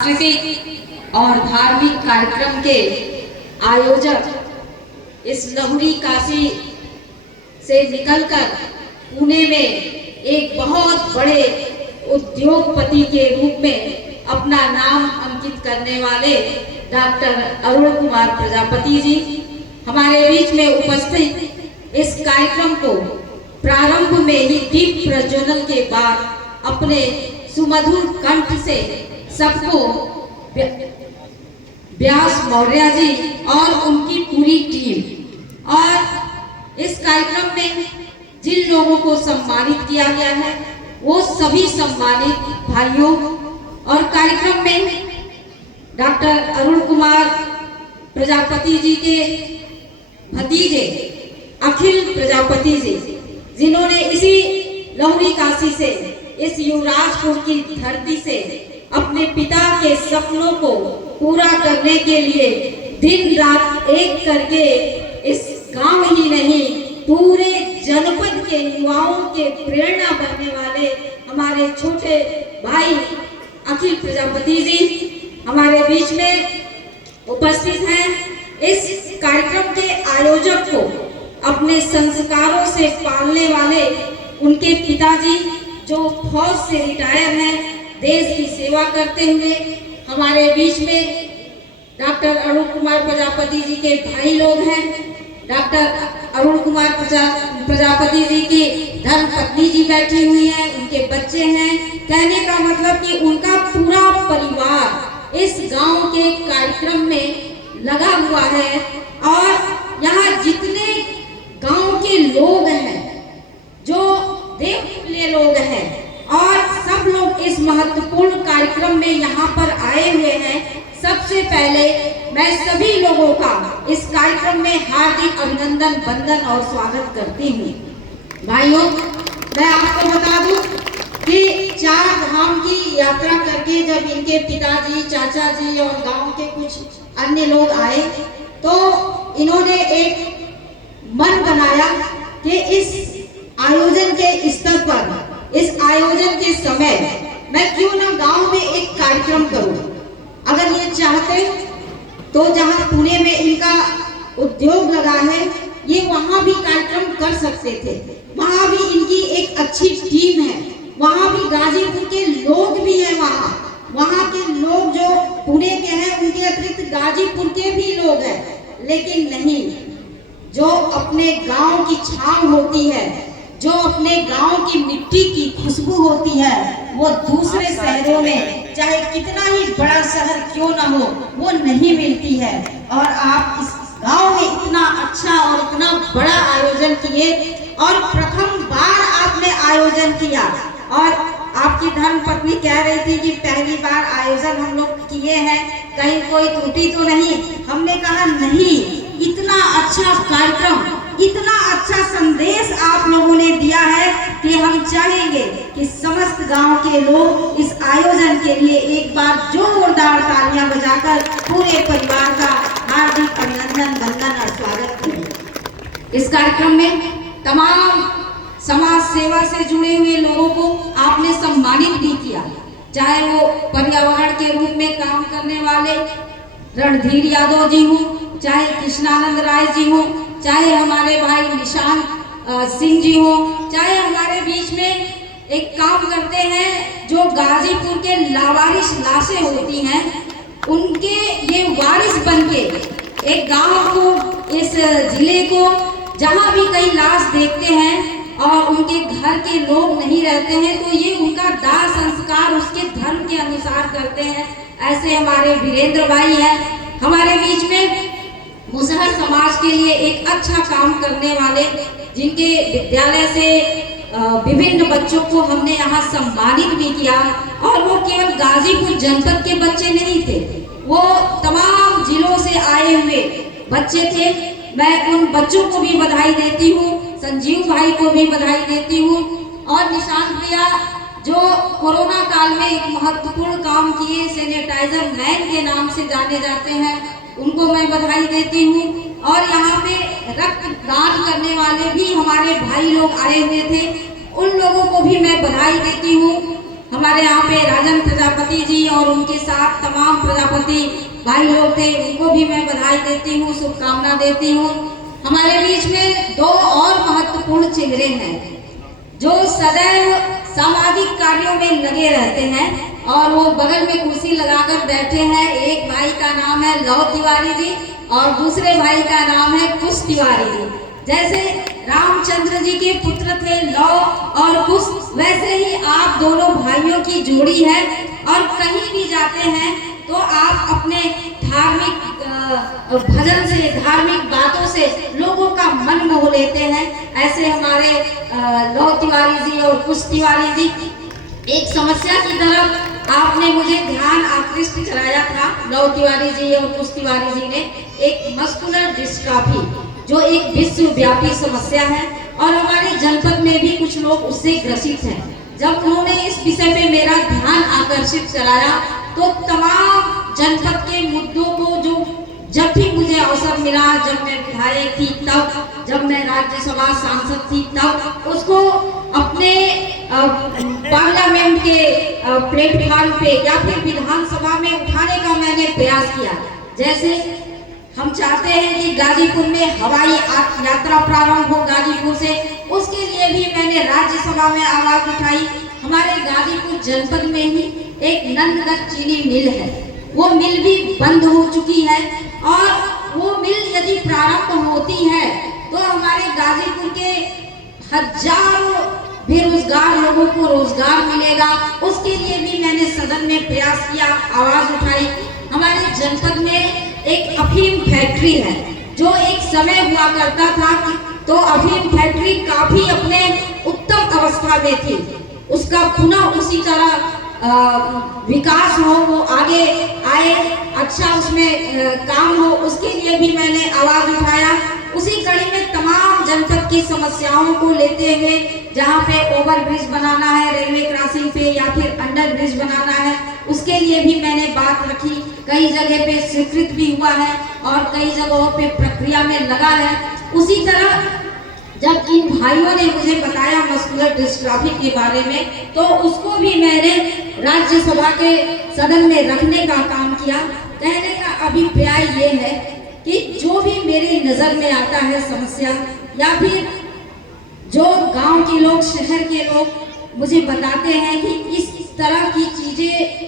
सांस्कृतिक और धार्मिक कार्यक्रम के आयोजक इस लहुरी काशी से निकलकर पुणे में एक बहुत बड़े उद्योगपति के रूप में अपना नाम अंकित करने वाले डॉक्टर अरुण कुमार प्रजापति जी हमारे बीच में उपस्थित इस कार्यक्रम को प्रारंभ में ही दीप प्रज्वलन के बाद अपने सुमधुर कंठ से सबको व्यास मौर्य जी और उनकी पूरी टीम और इस कार्यक्रम में जिन लोगों को सम्मानित किया गया है वो सभी सम्मानित भाइयों और कार्यक्रम में डॉक्टर अरुण कुमार प्रजापति जी के भतीजे अखिल प्रजापति जी जिन्होंने इसी लहुरी काशी से इस युवराजपुर की धरती से अपने पिता के सपनों को पूरा करने के लिए दिन रात एक करके इस गांव ही नहीं पूरे जनपद के युवाओं के प्रेरणा बनने वाले हमारे छोटे भाई अखिल प्रजापति जी हमारे बीच में उपस्थित हैं। इस कार्यक्रम के आयोजक को अपने संस्कारों से पालने वाले उनके पिताजी जो फौज से रिटायर हैं, देश की सेवा करते हुए हमारे बीच में डॉक्टर अरुण कुमार प्रजापति जी के भाई लोग हैं। डॉक्टर अरुण कुमार प्रजापति जी की धर्म पत्नी जी बैठी हुई हैं, उनके बच्चे हैं। कहने का मतलब कि उनका पूरा परिवार इस गांव के कार्यक्रम में लगा हुआ है और यहाँ जितने गांव के लोग हैं जो देवतुल्य लोग हैं और सब लोग इस महत्वपूर्ण कार्यक्रम में यहाँ पर आए हुए हैं। सबसे पहले मैं सभी लोगों का इस कार्यक्रम में हार्दिक अभिनंदन वंदन और स्वागत करती हूँ। भाइयों, मैं आपको बता दूं कि 4 धाम की यात्रा करके जब इनके पिताजी, चाचा जी और गांव के कुछ अन्य लोग आए तो इन्होंने एक मन बनाया कि इस आयोजन के स्तर पर, इस आयोजन के समय मैं क्यों ना गांव में एक कार्यक्रम करूं। अगर ये चाहते तो जहां पुणे में इनका उद्योग लगा है ये वहां भी कार्यक्रम कर सकते थे। वहां भी इनकी एक अच्छी टीम है, वहां भी गाजीपुर के लोग भी हैं, वहां के लोग जो पुणे के हैं उनके अतिरिक्त गाजीपुर के भी लोग हैं। लेकिन नहीं, जो अपने गांव की छाव होती है, जो अपने गांव की मिट्टी की खुशबू होती है वो दूसरे शहरों में चाहे कितना ही बड़ा शहर क्यों ना हो वो नहीं मिलती है। और आप इस गांव में इतना अच्छा और इतना बड़ा आयोजन किए और प्रथम बार आपने आयोजन किया और आपकी धर्म पत्नी कह रही थी कि पहली बार आयोजन हम लोग किए हैं, कहीं कोई त्रुटि तो नहीं। हमने कहा नहीं, इतना अच्छा कार्यक्रम, इतना अच्छा संदेश आप लोगों ने दिया है कि हम चाहेंगे कि समस्त गांव के लोग इस आयोजन के लिए एक बार जोरदार तालियां बजाकर पूरे परिवार का हार्दिक अभिनंदन वंदन और स्वागत करें। इस कार्यक्रम में तमाम समाज सेवा से जुड़े हुए लोगों को आपने सम्मानित भी किया, चाहे वो पर्यावरण के रूप में काम करने वाले रणधीर यादव जी हों, चाहे कृष्णानंद राय जी हों, चाहे हमारे भाई निशान सिंह जी हो, चाहे हमारे बीच में एक काम करते हैं जो गाजीपुर के लावारिस लाशें होती हैं उनके ये वारिस बनके एक गांव को, इस जिले को जहां भी कहीं लाश देखते हैं और उनके घर के लोग नहीं रहते हैं तो ये उनका दाह संस्कार उसके धर्म के अनुसार करते हैं। ऐसे हमारे वीरेंद्र भाई हैं हमारे बीच में, मुसहर समाज के लिए एक अच्छा काम करने वाले, जिनके विद्यालय से विभिन्न बच्चों को हमने यहाँ सम्मानित भी किया। और वो केवल गाजीपुर जनपद के बच्चे नहीं थे, वो तमाम जिलों से आए हुए बच्चे थे। मैं उन बच्चों को भी बधाई देती हूँ, संजीव भाई को भी बधाई देती हूँ और निशांत भैया जो कोरोना काल में एक महत्वपूर्ण काम किए, सैनिटाइजर मैन के नाम से जाने जाते हैं, उनको मैं बधाई देती हूँ। और यहाँ पे रक्तदान करने वाले भी हमारे भाई लोग आए हुए थे, उन लोगों को भी मैं बधाई देती हूँ। हमारे यहाँ पे राजन प्रजापति जी और उनके साथ तमाम प्रजापति भाई लोग थे, उनको भी मैं बधाई देती हूँ, शुभकामना देती हूँ। हमारे बीच में दो और महत्वपूर्ण चेहरे हैं जो सदैव सामाजिक कार्यों में लगे रहते हैं और वो बगल में कुर्सी लगाकर बैठे हैं। एक भाई का नाम है लौ तिवारी जी और दूसरे भाई का नाम है कुश तिवारी जी। जैसे रामचंद्र जी के पुत्र थे लौ और कुश, वैसे ही आप दोनों भाइयों की जोड़ी है और कहीं भी जाते हैं तो आप अपने धार्मिक भजन से, धार्मिक बातों से लोगों का मन मोह लेते हैं। ऐसे हमारे लौ तिवारी जी और कुश तिवारी जी, एक समस्या की तरफ आपने मुझे ध्यान आकृष्ट कराया था। लौ तिवारी जी और कुश तिवारी जी ने एक मस्कुलर डिस्ट्रॉफी जो एक विश्वव्यापी समस्या है और हमारे जनपद में भी कुछ लोग उससे ग्रसित हैं। जब उन्होंने इस विषय पे मेरा ध्यान आकर्षित कराया तो तमाम जनपद के मुद्दों को, जो जब भी मुझे अवसर मिला, जब मैं विधायक थी तब, जब मैं राज्यसभा सांसद थी तब, उसको अपने पार्लियामेंट के प्लेटफॉर्म पे या फिर विधानसभा में उठाने का मैंने प्रयास किया। जैसे हम चाहते हैं कि गाजीपुर में हवाई यात्रा प्रारंभ हो गाजीपुर से, उसके लिए भी मैंने राज्यसभा में आवाज उठाई। हमारे गाजीपुर जनपद में ही एक नंदगढ़ चीनी मिल है, वो मिल भी बंद हो चुकी है और वो मिल यदि प्रारंभ होती है तो हमारे गाजीपुर के हजारों बेरोजगार लोगों को रोजगार मिलेगा। उसके लिए भी मैंने सदन में प्रयास किया, आवाज उठाई। हमारे जनपद में एक अफीम फैक्ट्री है जो एक समय हुआ करता था तो अफीम फैक्ट्री काफी अपने उत्तम अवस्था में थी, उसका पुनः उसी तरह विकास हो, वो आगे आए, अच्छा उसमें काम हो, उसके लिए भी मैंने आवाज उठाया। उसी कड़ी में तमाम जनपद की समस्याओं को लेते हुए, जहाँ पे ओवर ब्रिज बनाना है रेलवे क्रॉसिंग पे या फिर अंडर ब्रिज बनाना है, उसके लिए भी मैंने बात रखी। कई जगह पे स्वीकृत भी हुआ है और कई जगहों पे प्रक्रिया में लगा है। उसी तरह जब इन भाइयों ने मुझे बताया मस्कुलर डिस्ट्रॉफी के बारे में, तो उसको भी मैंने राज्यसभा के सदन में रखने का काम किया। कहने का अभिप्राय ये है कि जो भी मेरे नजर में आता है समस्या, या फिर जो गांव के लोग, शहर के लोग मुझे बताते हैं कि इस तरह की चीजें